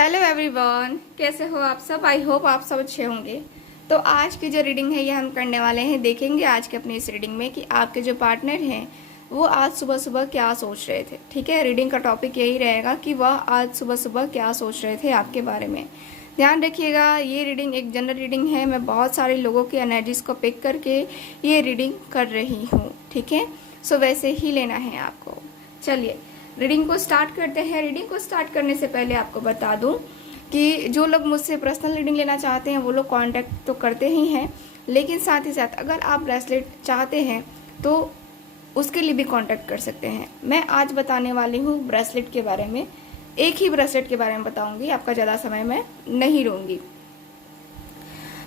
Hello everyone, कैसे हो आप सब। आई होप आप सब अच्छे होंगे। तो आज की जो रीडिंग है ये हम करने वाले हैं। देखेंगे आज के अपनी इस रीडिंग में कि आपके जो पार्टनर हैं वो आज सुबह सुबह क्या सोच रहे थे। ठीक है, रीडिंग का टॉपिक यही रहेगा कि वह आज सुबह सुबह क्या सोच रहे थे आपके बारे में। ध्यान रखिएगा, ये रीडिंग एक जनरल रीडिंग है। मैं बहुत सारे लोगों की एनर्जीज को पिक करके ये रीडिंग कर रही हूँ। ठीक है, सो वैसे ही लेना है आपको। चलिए रीडिंग को स्टार्ट करते हैं। रीडिंग को स्टार्ट करने से पहले आपको बता दूं कि जो लोग मुझसे पर्सनल रीडिंग लेना चाहते हैं वो लोग कांटेक्ट तो करते ही हैं, लेकिन साथ ही साथ अगर आप ब्रेसलेट चाहते हैं तो उसके लिए भी कांटेक्ट कर सकते हैं। मैं आज बताने वाली हूँ ब्रेसलेट के बारे में। एक ही ब्रेसलेट के बारे में बताऊंगी, आपका ज़्यादा समय मैं नहीं लूँगी।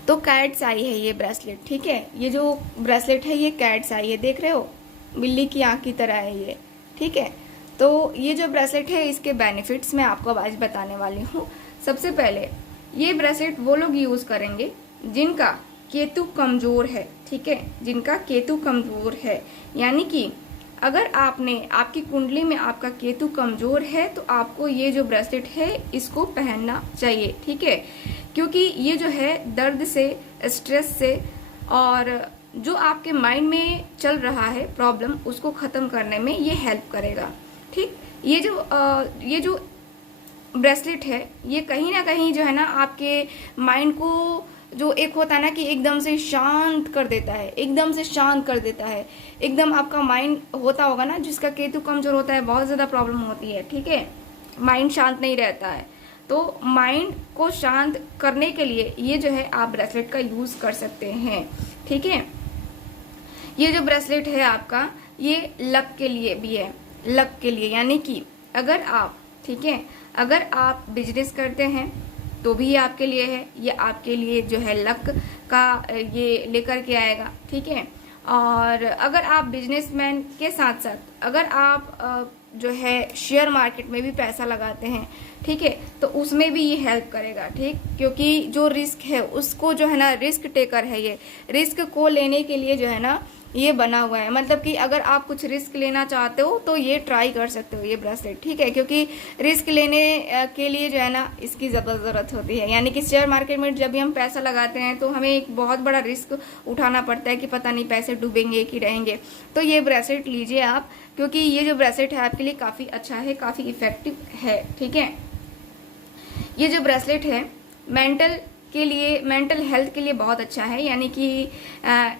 तो कैट्स आई है ये ब्रेसलेट। ठीक है, ये जो ब्रेसलेट है ये कैट्स आई है, देख रहे हो, बिल्ली की आँख की तरह है ये। ठीक है, तो ये जो ब्रेसलेट है इसके बेनिफिट्स मैं आपको आज बताने वाली हूँ। सबसे पहले ये ब्रेसलेट वो लोग यूज करेंगे जिनका केतु कमजोर है। ठीक है, जिनका केतु कमजोर है, यानी कि अगर आपकी कुंडली में आपका केतु कमजोर है तो आपको ये जो ब्रेसलेट है इसको पहनना चाहिए। ठीक है, क्योंकि ये जो है दर्द से, स्ट्रेस से और जो आपके माइंड में चल रहा है प्रॉब्लम उसको खत्म करने में ये हेल्प करेगा। ठीक, ये जो ब्रेसलेट है ये कहीं ना कहीं जो है ना आपके माइंड को जो एक होता है ना कि एकदम से शांत कर देता है, एकदम से शांत कर देता है। एकदम आपका माइंड होता होगा ना जिसका केतु कमजोर होता है, बहुत ज़्यादा प्रॉब्लम होती है। ठीक है, माइंड शांत नहीं रहता है, तो माइंड को शांत करने के लिए ये जो है आप ब्रेसलेट का यूज़ कर सकते हैं। ठीक है, ये जो ब्रेसलेट है आपका ये लक के लिए भी है। लक के लिए यानी कि अगर आप, ठीक है, अगर आप बिजनेस करते हैं तो भी ये आपके लिए है। ये आपके लिए जो है लक का ये लेकर के आएगा। ठीक है, और अगर आप बिजनेसमैन के साथ साथ अगर आप जो है शेयर मार्केट में भी पैसा लगाते हैं, ठीक है, तो उसमें भी ये हेल्प करेगा। ठीक, क्योंकि जो रिस्क है उसको जो है ना, रिस्क टेकर है ये, रिस्क को लेने के लिए जो है ना ये बना हुआ है। मतलब कि अगर आप कुछ रिस्क लेना चाहते हो तो ये ट्राई कर सकते हो ये ब्रेसलेट। ठीक है, क्योंकि रिस्क लेने के लिए जो है ना इसकी ज़्यादा ज़रूरत होती है। यानी कि शेयर मार्केट में जब भी हम पैसा लगाते हैं तो हमें एक बहुत बड़ा रिस्क उठाना पड़ता है कि पता नहीं पैसे डूबेंगे कि रहेंगे। तो ये ब्रेसलेट लीजिए आप, क्योंकि ये जो ब्रेसलेट है आपके लिए काफ़ी अच्छा है, काफ़ी इफेक्टिव है। ठीक है, ये जो ब्रेसलेट है मेंटल के लिए, मेंटल हेल्थ के लिए बहुत अच्छा है। यानी कि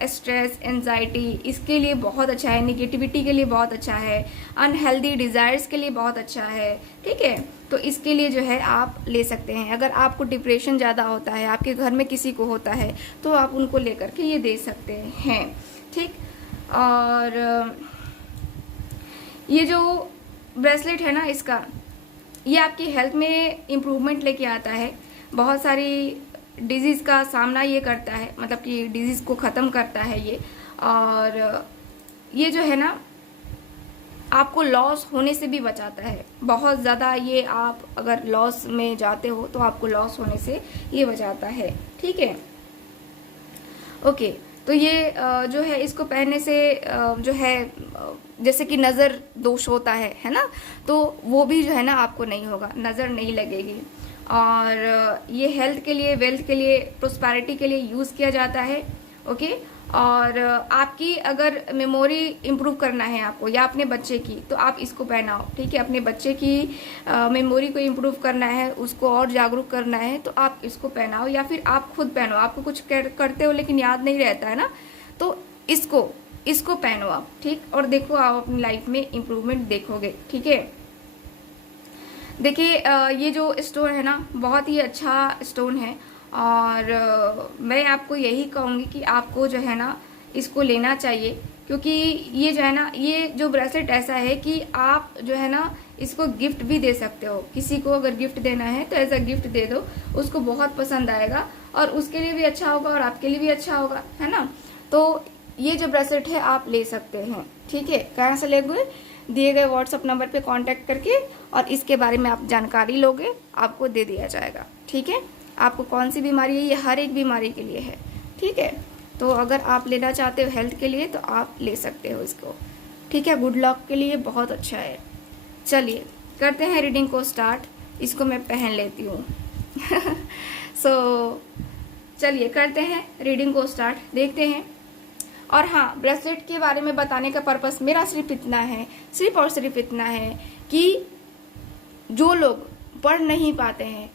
स्ट्रेस, एंजाइटी इसके लिए बहुत अच्छा है, निगेटिविटी के लिए बहुत अच्छा है, अनहेल्दी डिज़ायर्स के लिए बहुत अच्छा है। ठीक है, तो इसके लिए जो है आप ले सकते हैं। अगर आपको डिप्रेशन ज़्यादा होता है, आपके घर में किसी को होता है, तो आप उनको लेकर के ये दे सकते हैं। ठीक, और ये जो ब्रेसलेट है ना इसका, ये आपकी हेल्थ में इम्प्रूवमेंट लेके आता है। बहुत सारी डिजीज़ का सामना ये करता है, मतलब कि डिजीज़ को ख़त्म करता है ये। और ये जो है ना आपको लॉस होने से भी बचाता है बहुत ज़्यादा। ये आप अगर लॉस में जाते हो तो आपको लॉस होने से ये बचाता है। ठीक है, ओके, तो ये जो है इसको पहनने से जो है जैसे कि नज़र दोष होता है ना, तो वो भी जो है ना आपको नहीं होगा, नज़र नहीं लगेगी। और ये हेल्थ के लिए, वेल्थ के लिए, प्रोस्पेरिटी के लिए यूज़ किया जाता है। ओके, और आपकी अगर मेमोरी इम्प्रूव करना है आपको या अपने बच्चे की, तो आप इसको पहनाओ। ठीक है, अपने बच्चे की मेमोरी को इम्प्रूव करना है, उसको और जागरूक करना है, तो आप इसको पहनाओ या फिर आप खुद पहनो। आपको कुछ करते हो लेकिन याद नहीं रहता है ना, तो इसको पहनो आप। ठीक, और देखो आप अपनी लाइफ में इम्प्रूवमेंट देखोगे। ठीक है, देखिए ये जो स्टोन है ना बहुत ही अच्छा स्टोन है, और मैं आपको यही कहूँगी कि आपको जो है ना इसको लेना चाहिए। क्योंकि ये जो है ना, ये जो ब्रेसलेट ऐसा है कि आप जो है ना इसको गिफ्ट भी दे सकते हो। किसी को अगर गिफ्ट देना है तो ऐसा गिफ्ट दे दो, उसको बहुत पसंद आएगा और उसके लिए भी अच्छा होगा और आपके लिए भी अच्छा होगा, है ना। तो ये जो ब्रेसलेट है आप ले सकते हैं। ठीक है, कहाँ से लेंगे, दिए गए व्हाट्सअप नंबर पे कांटेक्ट करके, और इसके बारे में आप जानकारी लोगे, आपको दे दिया जाएगा। ठीक है, आपको कौन सी बीमारी है, ये हर एक बीमारी के लिए है। ठीक है, तो अगर आप लेना चाहते हो हेल्थ के लिए तो आप ले सकते हो इसको। ठीक है, गुड लक के लिए बहुत अच्छा है। चलिए करते हैं रीडिंग को स्टार्ट। इसको मैं पहन लेती हूँ। सो चलिए करते हैं रीडिंग को स्टार्ट, देखते हैं। और हाँ, ब्रेसलेट के बारे में बताने का पर्पस मेरा सिर्फ इतना है, सिर्फ और सिर्फ इतना है कि जो लोग पढ़ नहीं पाते हैं,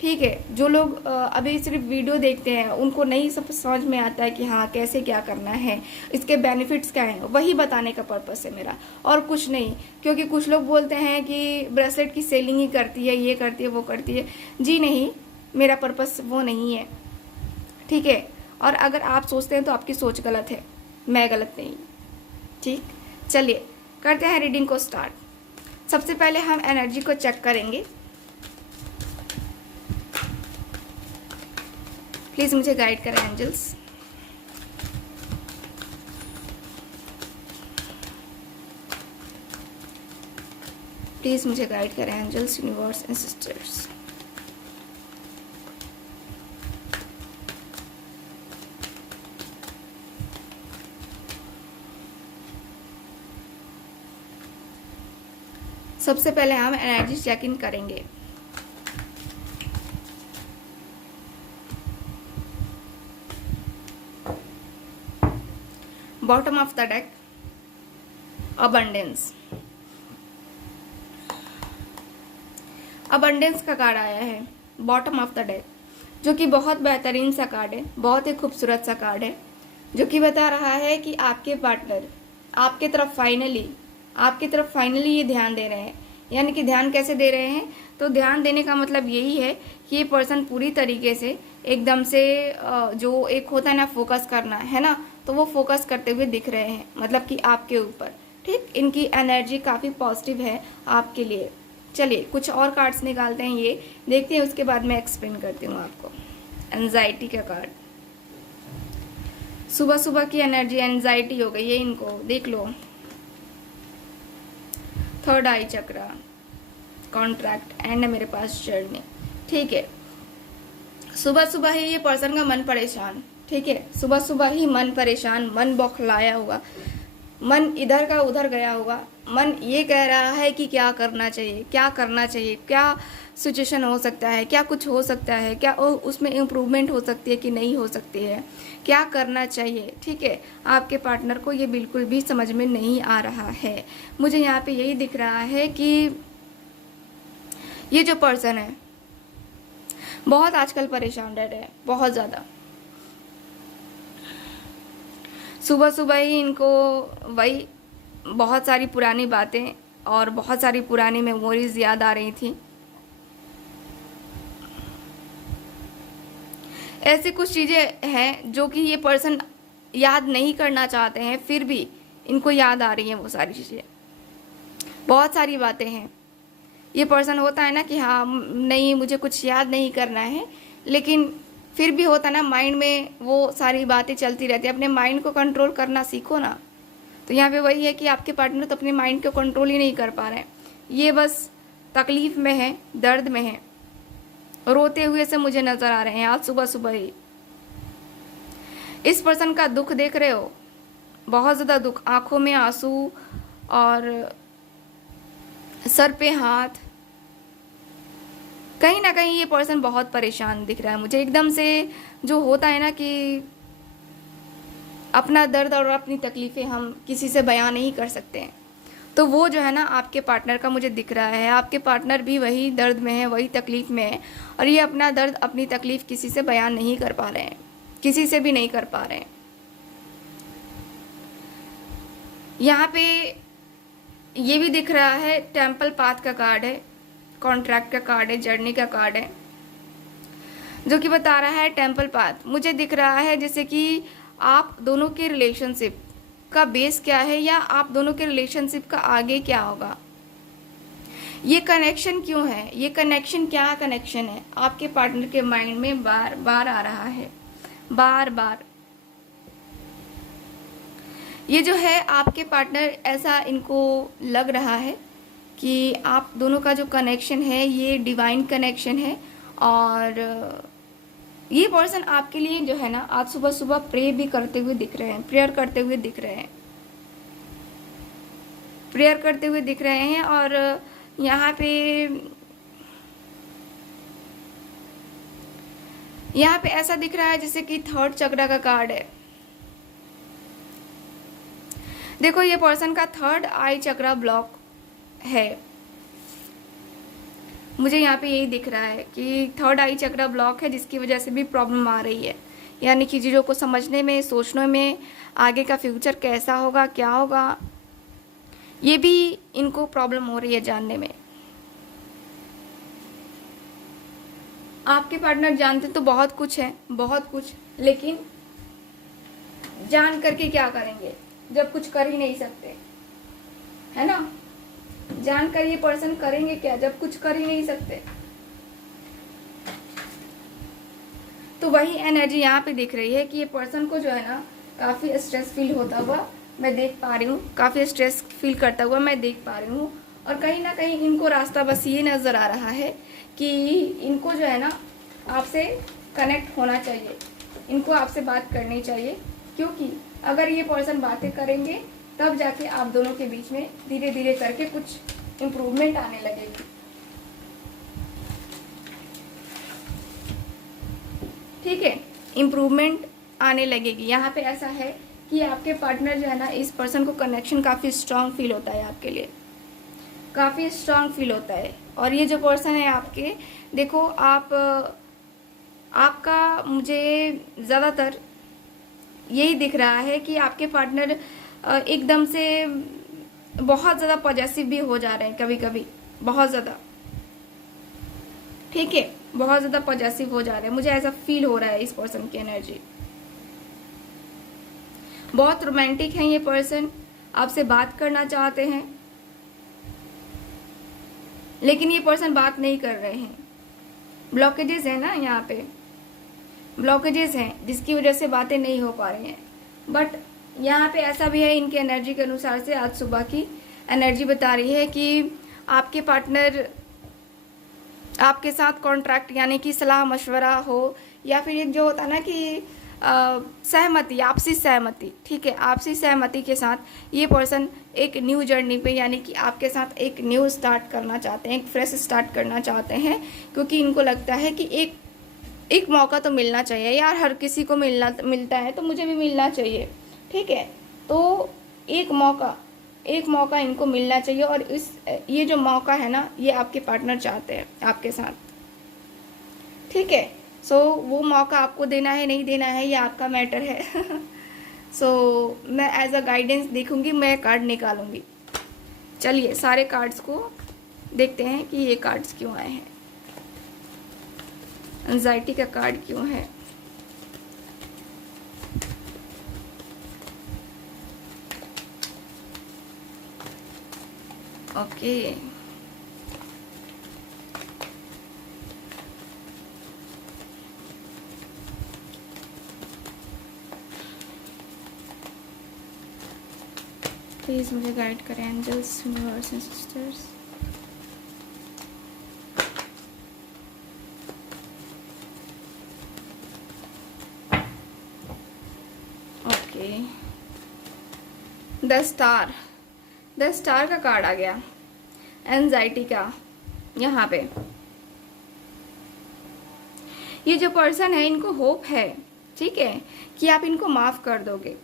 ठीक है, जो लोग अभी सिर्फ वीडियो देखते हैं, उनको नहीं सब समझ में आता है कि हाँ कैसे क्या करना है, इसके बेनिफिट्स क्या हैं, वही बताने का पर्पस है मेरा, और कुछ नहीं। क्योंकि कुछ लोग बोलते हैं कि ब्रेसलेट की सेलिंग ही करती है, ये करती है, वो करती है। जी नहीं, मेरा पर्पस वो नहीं है, ठीक है। और अगर आप सोचते हैं तो आपकी सोच गलत है, मैं गलत नहीं, ठीक। चलिए करते हैं रीडिंग को स्टार्ट। सबसे पहले हम एनर्जी को चेक करेंगे। प्लीज़ मुझे गाइड करें एंजल्स। प्लीज़ मुझे गाइड करें एंजल्स, यूनिवर्स एंड सिस्टर्स। सबसे पहले हम एनर्जी चेक इन करेंगे। Bottom of the deck, abundance. Abundance का कार्ड आया है बॉटम ऑफ द डेक, जो कि बहुत बेहतरीन सा कार्ड है, बहुत ही खूबसूरत सा कार्ड है, जो कि बता रहा है कि आपके पार्टनर आपके तरफ फाइनली ये ध्यान दे रहे हैं। यानी कि ध्यान कैसे दे रहे हैं, तो ध्यान देने का मतलब यही है कि ये पर्सन पूरी तरीके से एकदम से जो एक होता है ना फोकस करना है ना, तो वो फोकस करते हुए दिख रहे हैं, मतलब कि आपके ऊपर, ठीक। इनकी एनर्जी काफ़ी पॉजिटिव है आपके लिए। चलिए कुछ और कार्ड्स निकालते हैं, ये देखते हैं, उसके बाद मैं एक्सप्लेन करती हूँ आपको। एंजाइटी का कार्ड, सुबह सुबह की एनर्जी, एंजाइटी हो गई है इनको, देख लो। Third eye chakra, contract, and मेरे पास जर्नी, ठीक है। सुबह सुबह ही ये पर्सन का मन परेशान, ठीक है, सुबह सुबह ही मन परेशान, मन बौखलाया हुआ, मन इधर का उधर गया हुआ, मन ये कह रहा है कि क्या करना चाहिए, क्या करना चाहिए, क्या सिचुएशन हो सकता है, क्या कुछ हो सकता है, क्या उसमें इम्प्रूवमेंट हो सकती है कि नहीं हो सकती है, क्या करना चाहिए, ठीक है। आपके पार्टनर को ये बिल्कुल भी समझ में नहीं आ रहा है। मुझे यहाँ पे यही दिख रहा है कि ये जो पर्सन है बहुत आजकल परेशान रह रहे हैं, बहुत ज़्यादा। सुबह सुबह ही इनको वही बहुत सारी पुरानी बातें और बहुत सारी पुरानी मेमोरीज याद आ रही थी। ऐसी कुछ चीज़ें हैं जो कि ये पर्सन याद नहीं करना चाहते हैं, फिर भी इनको याद आ रही हैं वो सारी चीज़ें, बहुत सारी बातें हैं। ये पर्सन होता है ना कि हाँ नहीं मुझे कुछ याद नहीं करना है, लेकिन फिर भी होता है ना माइंड में वो सारी बातें चलती रहती है। अपने माइंड को कंट्रोल करना सीखो ना। तो यहाँ पे वही है कि आपके पार्टनर तो अपने माइंड को कंट्रोल ही नहीं कर पा रहे हैं, ये बस तकलीफ में है, दर्द में है, रोते हुए से मुझे नजर आ रहे हैं आज सुबह सुबह ही। इस पर्सन का दुख देख रहे हो, बहुत ज़्यादा दुख, आंखों में आंसू और सर पे हाथ, कहीं ना कहीं ये पर्सन बहुत परेशान दिख रहा है मुझे एकदम से। जो होता है ना कि अपना दर्द और अपनी तकलीफ़ें हम किसी से बयां नहीं कर सकते हैं, तो वो जो है ना आपके पार्टनर का मुझे दिख रहा है। आपके पार्टनर भी वही दर्द में है, वही तकलीफ़ में है, और ये अपना दर्द अपनी तकलीफ़ किसी से बयान नहीं कर पा रहे हैं, किसी से भी नहीं कर पा रहे हैं। यहाँ पे ये भी दिख रहा है, टेम्पल पाथ का कार्ड है, कॉन्ट्रैक्ट का कार्ड है, जर्नी का कार्ड है, जो कि बता रहा है टेम्पल पाथ। मुझे दिख रहा है जैसे कि आप दोनों के रिलेशनशिप का बेस क्या है, या आप दोनों के रिलेशनशिप का आगे क्या होगा, ये कनेक्शन क्यों है, ये कनेक्शन क्या कनेक्शन है, आपके पार्टनर के माइंड में बार बार आ रहा है, बार बार। ये जो है आपके पार्टनर, ऐसा इनको लग रहा है कि आप दोनों का जो कनेक्शन है ये डिवाइन कनेक्शन है, और ये पर्सन आपके लिए जो है ना आज सुबह सुबह प्रे भी करते हुए दिख रहे हैं, प्रेयर करते हुए दिख रहे हैं, प्रेयर करते हुए दिख रहे हैं। और यहाँ पे यहाँ पे ऐसा दिख रहा है जैसे कि थर्ड चक्र का कार्ड है। देखो ये पर्सन का थर्ड आई चक्र ब्लॉक है, मुझे यहाँ पे यही दिख रहा है कि थर्ड आई चक्र ब्लॉक है, जिसकी वजह से भी प्रॉब्लम आ रही है। यानी कि चीज़ों को समझने में, सोचने में, आगे का फ्यूचर कैसा होगा, क्या होगा, ये भी इनको प्रॉब्लम हो रही है जानने में। आपके पार्टनर जानते तो बहुत कुछ है, बहुत कुछ, लेकिन जान करके क्या करेंगे जब कुछ कर ही नहीं सकते, है ना। जानकर ये पर्सन करेंगे क्या जब कुछ कर ही नहीं सकते। तो वही एनर्जी यहाँ पे दिख रही है कि ये पर्सन को जो है ना काफ़ी स्ट्रेस फील होता हुआ मैं देख पा रही हूँ, काफ़ी स्ट्रेस फील करता हुआ मैं देख पा रही हूँ। और कहीं ना कहीं इनको रास्ता बस ये नज़र आ रहा है कि इनको जो है ना आपसे कनेक्ट होना चाहिए, इनको आपसे बात करनी चाहिए, क्योंकि अगर ये पर्सन बातें करेंगे तब जाके आप दोनों के बीच में धीरे धीरे करके कुछ इम्प्रूवमेंट आने लगेगी। ठीक है, इम्प्रूवमेंट आने लगेगी। यहाँ पे ऐसा है कि आपके पार्टनर जो है ना, इस पर्सन को कनेक्शन काफ़ी स्ट्रांग फील होता है आपके लिए, काफ़ी स्ट्रांग फील होता है। और ये जो पर्सन है आपके, देखो आपका मुझे ज़्यादातर यही दिख रहा है कि आपके पार्टनर एकदम से बहुत ज़्यादा पॉजेसिव भी हो जा रहे हैं कभी कभी, बहुत ज़्यादा। ठीक है, बहुत ज़्यादा पॉजेसिव हो जा रहे हैं, मुझे ऐसा फील हो रहा है इस पर्सन की एनर्जी। बहुत रोमांटिक है ये पर्सन, आपसे बात करना चाहते हैं, लेकिन ये पर्सन बात नहीं कर रहे हैं। ब्लॉकेजेस है ना, यहाँ पे ब्लॉकेजेस हैं जिसकी वजह से बातें नहीं हो पा रही हैं। बट यहाँ पे ऐसा भी है, इनकी एनर्जी के अनुसार से आज सुबह की एनर्जी बता रही है कि आपके पार्टनर आपके साथ कॉन्ट्रैक्ट यानी कि सलाह मशवरा हो, या फिर एक जो होता है ना कि सहमति, आपसी सहमति, ठीक है, आपसी सहमति के साथ ये पर्सन एक न्यू जर्नी पे यानी कि आपके साथ एक न्यू स्टार्ट करना चाहते हैं, एक फ्रेश स्टार्ट करना चाहते हैं। क्योंकि इनको लगता है कि एक मौका तो मिलना चाहिए यार, हर किसी को मिलता है तो मुझे भी मिलना चाहिए। ठीक है, तो एक मौका इनको मिलना चाहिए। और ये जो मौका है ना, ये आपके पार्टनर चाहते हैं आपके साथ। ठीक है, सो वो मौका आपको देना है नहीं देना है ये आपका मैटर है। सो मैं एज अ गाइडेंस देखूंगी, मैं कार्ड निकालूंगी। चलिए सारे कार्ड्स को देखते हैं कि ये कार्ड्स क्यों आए हैं। एंजाइटी का कार्ड क्यों है, ओके प्लीज मुझे गाइड करें angels, universe and sisters. Okay, the star का कार्ड आ गया, एंजाइटी का। यहाँ पे ये जो पर्सन है इनको होप है, ठीक है, कि आप इनको माफ कर दोगे।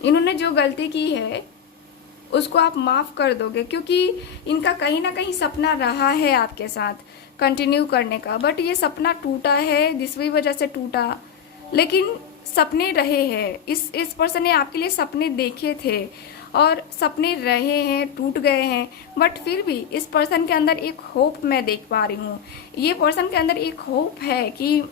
इन्होंने जो गलती की है उसको आप माफ कर दोगे, क्योंकि इनका कहीं ना कहीं सपना रहा है आपके साथ कंटिन्यू करने का, बट ये सपना टूटा है, जिसकी वजह से टूटा। लेकिन सपने रहे हैं, इस पर्सन ने आपके लिए सपने देखे थे और सपने रहे हैं, टूट गए हैं, बट फिर भी इस पर्सन के अंदर एक होप मैं देख पा रही हूँ। ये पर्सन के अंदर एक होप है कि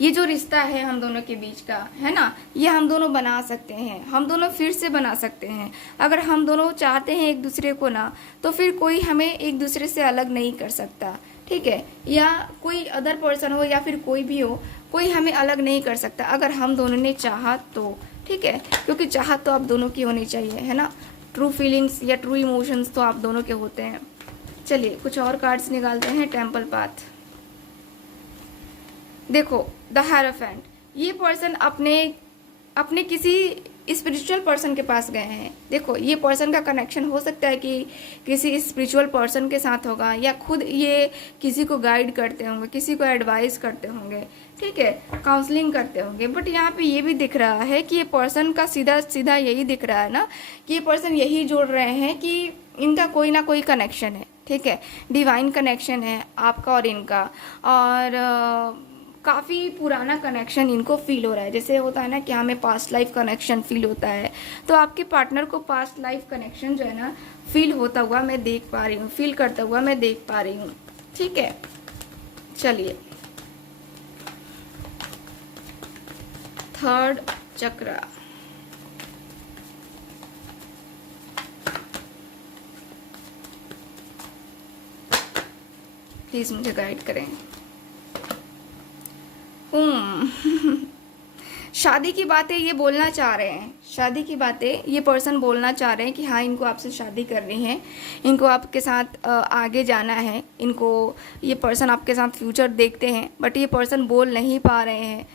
ये जो रिश्ता है हम दोनों के बीच का, है ना, ये हम दोनों बना सकते हैं, हम दोनों फिर से बना सकते हैं। अगर हम दोनों चाहते हैं एक दूसरे को ना, तो फिर कोई हमें एक दूसरे से अलग नहीं कर सकता। ठीक है, या कोई अदर पर्सन हो या फिर कोई भी हो, कोई हमें अलग नहीं कर सकता अगर हम दोनों ने चाहा तो। ठीक है, क्योंकि चाहत तो आप दोनों की होनी चाहिए, है ना। ट्रू फीलिंग्स या ट्रू इमोशंस तो आप दोनों के होते हैं। चलिए कुछ और कार्ड्स निकालते हैं। टेम्पल पाथ, देखो द हेरोफेंट, ये पर्सन अपने किसी स्पिरिचुअल पर्सन के पास गए हैं। देखो ये पर्सन का कनेक्शन हो सकता है कि किसी स्पिरिचुअल पर्सन के साथ होगा, या खुद ये किसी को गाइड करते होंगे, किसी को एडवाइस करते होंगे, ठीक है, काउंसलिंग करते होंगे। बट यहाँ पे ये भी दिख रहा है कि ये पर्सन का सीधा सीधा यही दिख रहा है ना कि ये पर्सन यही जोड़ रहे हैं कि इनका कोई ना कोई कनेक्शन है, ठीक है, डिवाइन कनेक्शन है आपका और इनका, और काफ़ी पुराना कनेक्शन इनको फील हो रहा है। जैसे होता है ना कि हमें पास्ट लाइफ कनेक्शन फील होता है, तो आपके पार्टनर को पास्ट लाइफ कनेक्शन जो है ना फील होता हुआ मैं देख पा रही हूँ, फील करता हुआ मैं देख पा रही हूँ, ठीक है। चलिए, थर्ड चक्र, प्लीज मुझे गाइड करें। शादी की बातें ये बोलना चाह रहे हैं, शादी की बातें ये पर्सन बोलना चाह रहे हैं कि हाँ इनको आपसे शादी करनी है, इनको आपके साथ आगे जाना है, इनको ये पर्सन आपके साथ फ्यूचर देखते हैं। बट ये पर्सन बोल नहीं पा रहे हैं,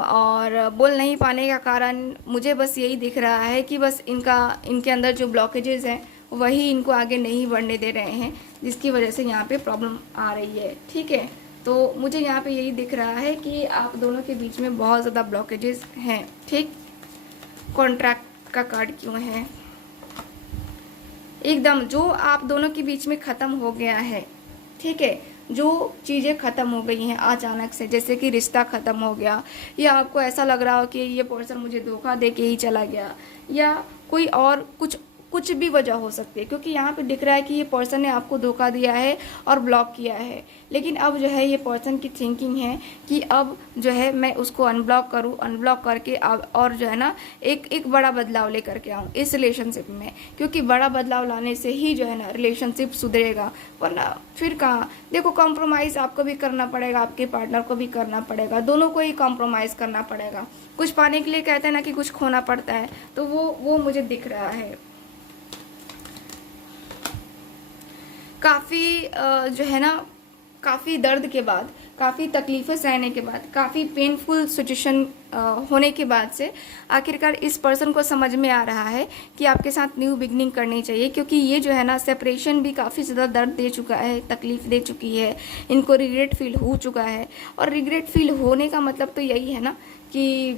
और बोल नहीं पाने का कारण मुझे बस यही दिख रहा है कि बस इनके अंदर जो ब्लॉकेजेस हैं वही इनको आगे नहीं बढ़ने दे रहे हैं, जिसकी वजह से यहाँ पे प्रॉब्लम आ रही है, ठीक है। तो मुझे यहाँ पे यही दिख रहा है कि आप दोनों के बीच में बहुत ज़्यादा ब्लॉकेजेस हैं, ठीक। कॉन्ट्रैक्ट का कार्ड क्यों है? एकदम जो आप दोनों के बीच में ख़त्म हो गया है, ठीक है, जो चीज़ें ख़त्म हो गई हैं अचानक से, जैसे कि रिश्ता ख़त्म हो गया, या आपको ऐसा लग रहा हो कि ये पर्सन मुझे धोखा दे के ही चला गया, या कोई और कुछ भी वजह हो सकती है, क्योंकि यहाँ पे दिख रहा है कि ये पर्सन ने आपको धोखा दिया है और ब्लॉक किया है। लेकिन अब जो है ये पर्सन की थिंकिंग है कि अब जो है मैं उसको अनब्लॉक करूँ, अनब्लॉक करके अब और जो है ना एक बड़ा बदलाव लेकर के आऊँ इस रिलेशनशिप में, क्योंकि बड़ा बदलाव लाने से ही जो है ना रिलेशनशिप सुधरेगा, वरना फिर कहाँ। देखो कॉम्प्रोमाइज़ आपको भी करना पड़ेगा, आपके पार्टनर को भी करना पड़ेगा, दोनों को ही कॉम्प्रोमाइज़ करना पड़ेगा। कुछ पाने के लिए कहते हैं ना कि कुछ खोना पड़ता है, तो वो मुझे दिख रहा है। काफ़ी जो है ना, काफ़ी दर्द के बाद, काफ़ी तकलीफ़ें सहने के बाद, काफ़ी पेनफुल सिचुएशन होने के बाद से आखिरकार इस पर्सन को समझ में आ रहा है कि आपके साथ न्यू बिगनिंग करनी चाहिए, क्योंकि ये जो है ना सेपरेशन भी काफ़ी ज़्यादा दर्द दे चुका है, तकलीफ़ दे चुकी है, इनको रिग्रेट फील हो चुका है। और रिग्रेट फील होने का मतलब तो यही है ना कि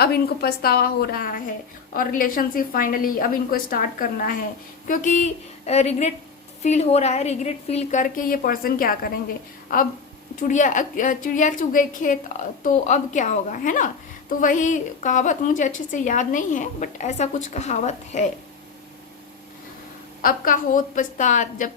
अब इनको पछतावा हो रहा है और रिलेशनशिप फाइनली अब इनको स्टार्ट करना है, क्योंकि रिग्रेट फील हो रहा है। रिग्रेट फील करके ये पर्सन क्या करेंगे? अब चिड़िया चुग गई खेत, तो अब क्या होगा, है ना। तो वही कहावत मुझे अच्छे से याद नहीं है, बट ऐसा कुछ कहावत है, अब का होत पछतात जब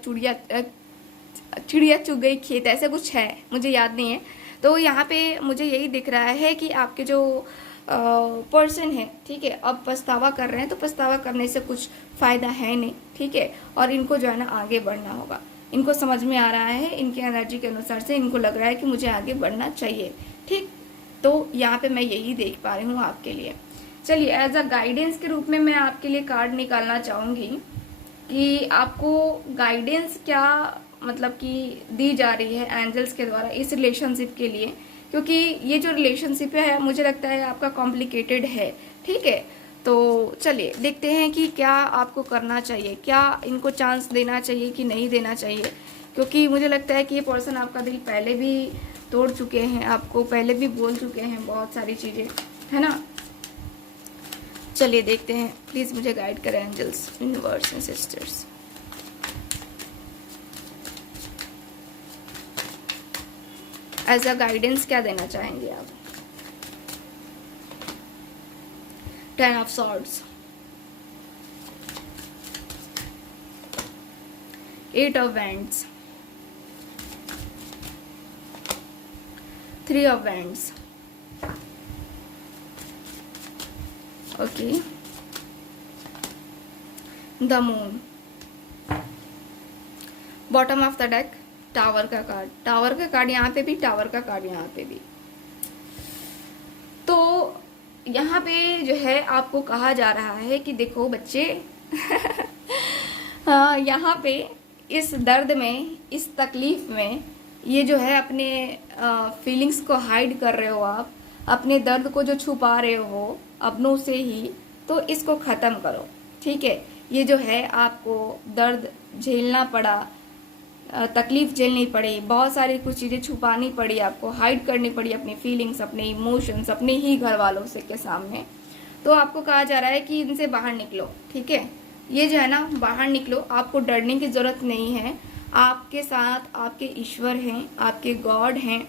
चिड़िया चुग गई खेत, ऐसे कुछ है, मुझे याद नहीं है। तो यहाँ पे मुझे यही दिख रहा है कि आपके जो पर्सन है, ठीक है, अब पछतावा कर रहे हैं, तो पछतावा करने से कुछ फ़ायदा है नहीं, ठीक है। और इनको जो है ना आगे बढ़ना होगा, इनको समझ में आ रहा है, इनके एनर्जी के अनुसार से इनको लग रहा है कि मुझे आगे बढ़ना चाहिए, ठीक। तो यहाँ पे मैं यही देख पा रही हूँ आपके लिए। चलिए, एज अ गाइडेंस के रूप में मैं आपके लिए कार्ड निकालना चाहूँगी कि आपको गाइडेंस क्या मतलब कि दी जा रही है एंजल्स के द्वारा इस रिलेशनशिप के लिए, क्योंकि ये जो रिलेशनशिप है मुझे लगता है आपका कॉम्प्लिकेटेड है, ठीक है। तो चलिए देखते हैं कि क्या आपको करना चाहिए, क्या इनको चांस देना चाहिए कि नहीं देना चाहिए, क्योंकि मुझे लगता है कि ये पर्सन आपका दिल पहले भी तोड़ चुके हैं, आपको पहले भी बोल चुके हैं बहुत सारी चीज़ें, है ना। चलिए देखते हैं, प्लीज़ मुझे गाइड करें angels, universe and sisters. As a guidance क्या देना चाहेंगे आप? 10 of swords, 8 of wands, 3 of wands, okay, the moon, bottom of the deck tower का कार्ड, टावर का कार्ड यहाँ पे भी, टावर का कार्ड यहाँ पे भी। तो यहाँ पे जो है आपको कहा जा रहा है कि देखो बच्चे यहाँ पे इस दर्द में, इस तकलीफ में ये जो है अपने फीलिंग्स को हाइड कर रहे हो आप, अपने दर्द को जो छुपा रहे हो अपनों से ही, तो इसको ख़त्म करो। ठीक है, ये जो है आपको दर्द झेलना पड़ा, तकलीफ झेलनी पड़ी, बहुत सारी कुछ चीज़ें छुपानी पड़ी, आपको हाइड करनी पड़ी अपनी फीलिंग्स, अपने इमोशंस अपने ही घर वालों से के सामने, तो आपको कहा जा रहा है कि इनसे बाहर निकलो। ठीक है, ये जो है ना, बाहर निकलो, आपको डरने की ज़रूरत नहीं है। आपके साथ आपके ईश्वर हैं, आपके गॉड हैं,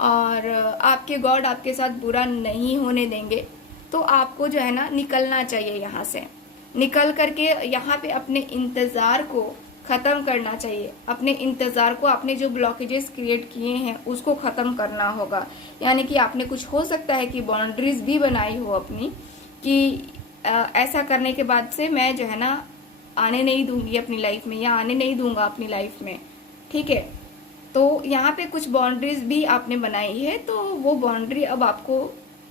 और आपके गॉड आपके साथ बुरा नहीं होने देंगे। तो आपको जो है ना निकलना चाहिए यहाँ से, निकल करके यहाँ पे अपने इंतज़ार को ख़त्म करना चाहिए। अपने इंतज़ार को, आपने जो ब्लॉकेजेस क्रिएट किए हैं उसको ख़त्म करना होगा। यानी कि आपने कुछ हो सकता है कि बाउंड्रीज भी बनाई हो अपनी, कि ऐसा करने के बाद से मैं जो है ना आने नहीं दूंगी अपनी लाइफ में, या आने नहीं दूंगा अपनी लाइफ में। ठीक है, तो यहाँ पे कुछ बाउंड्रीज भी आपने बनाई है, तो वो बाउंड्री अब आपको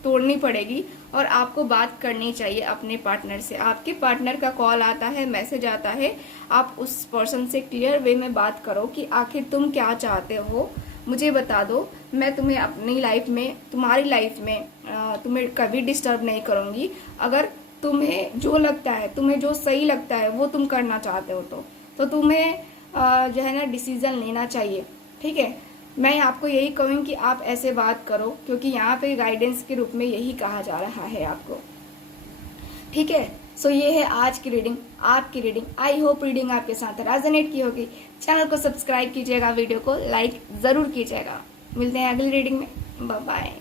तोड़नी पड़ेगी और आपको बात करनी चाहिए अपने पार्टनर से। आपके पार्टनर का कॉल आता है, मैसेज आता है, आप उस पर्सन से क्लियर वे में बात करो कि आखिर तुम क्या चाहते हो, मुझे बता दो। मैं तुम्हें अपनी लाइफ में, तुम्हारी लाइफ में तुम्हें कभी डिस्टर्ब नहीं करूँगी। अगर तुम्हें जो लगता है, तुम्हें जो सही लगता है वो तुम करना चाहते हो तो तुम्हें जो है ना डिसीज़न लेना चाहिए। ठीक है, मैं आपको यही कहूँ कि आप ऐसे बात करो, क्योंकि यहाँ पे गाइडेंस के रूप में यही कहा जा रहा है आपको। ठीक है, सो ये है आज की रीडिंग, आपकी रीडिंग। आई होप रीडिंग आपके साथ रेजोनेट की होगी। चैनल को सब्सक्राइब कीजिएगा, वीडियो को लाइक ज़रूर कीजिएगा। मिलते हैं अगली रीडिंग में, बाय बाय।